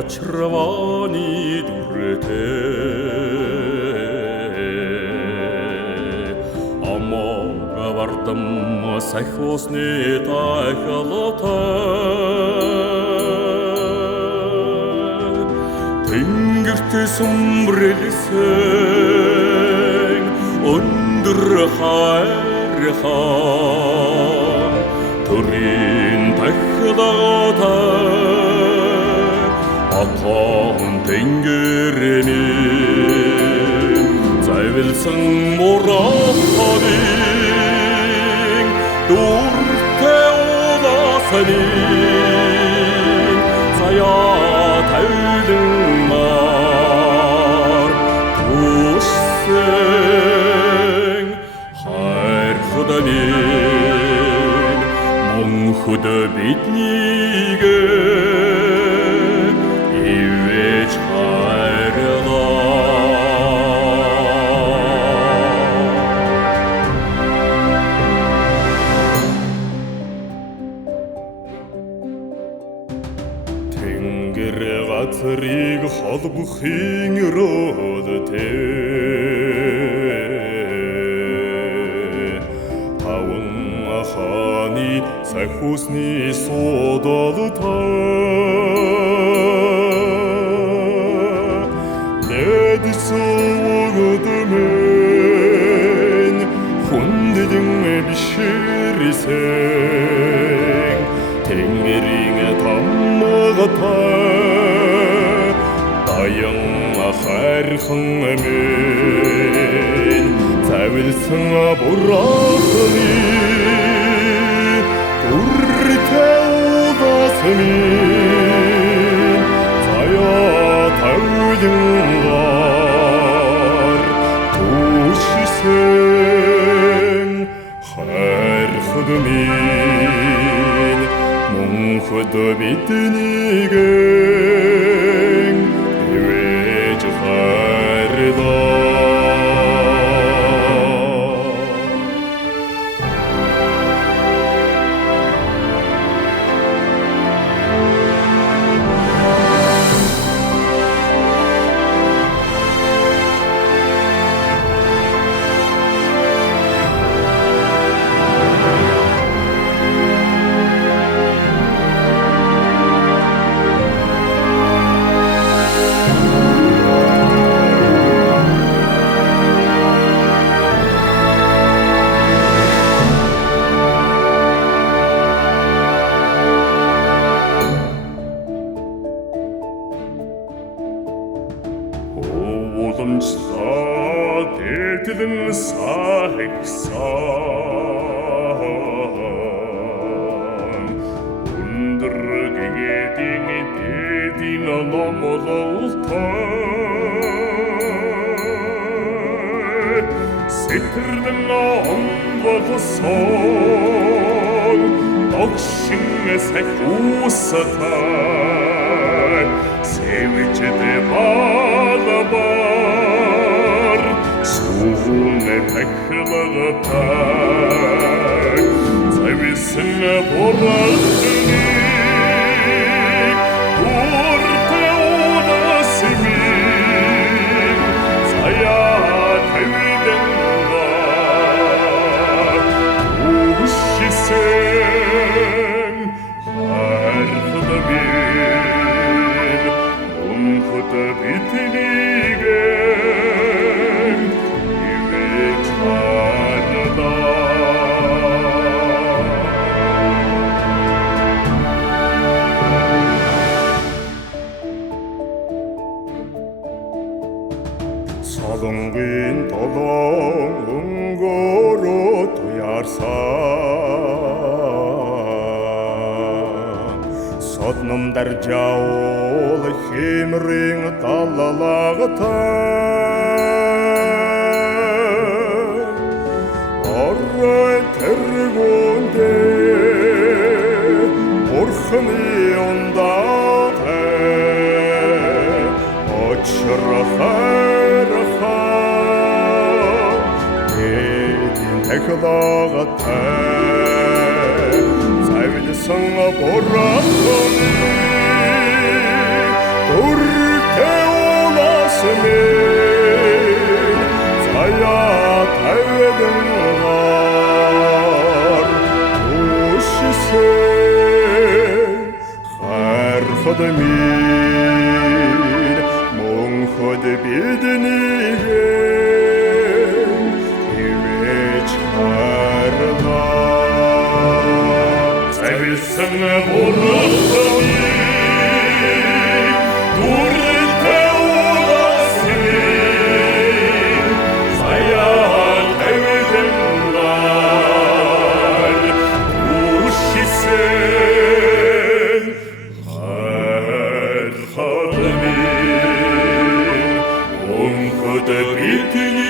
Очаровани дурте, амага вардам сайхосны тайхалата, тэнгэртэ сүмбрэлсэн өндөр хайрхан төрийн тахлагата атаан тэнгэрний зайвилсан мурахадын дүртэй улаасны заяа тавилмар түшсэн хайр худанын мөн худа биднийг Тэнгэр холбохын ролтэй таван хааны сайхусны содолтой дэдсөвгдмэн хүндэдэн бишэрсэн тэнгэрийн тамгатай аян хайрхан амин тавилсан бурахны дүртэй улаасны заяа тавилмар түшсэн хайр худмын мөн худа биднийг Уламжлаа дээдлэн сахигсан өндөр гэгэдийн дээдийн номлолтой сэтгэрдэн онгоолсон огшин сайхусатай сэвэждэ балабар сүүнэ тахлагатай зависэн боралны уртэ удасми заяа тавидэнга ушисэн хархадабин унхута битниген ивечарда Салынгын толон өнгөрө туярсан Сотнымдар жауыл хемрин талалагтай Орой тэргүндэ Бурхны ундатай Очрахайрахан Эдин тэхлагатай Завилсан борахоны Дүртэ уласмын Зая таведіңар Ушisen Хархадмин Мұңхад бедінеген Ивеч харла Завилсан борахоны Дүртэ уласмын Зая таведіңар Ушisen Хархадмин Мұңхад бедінеген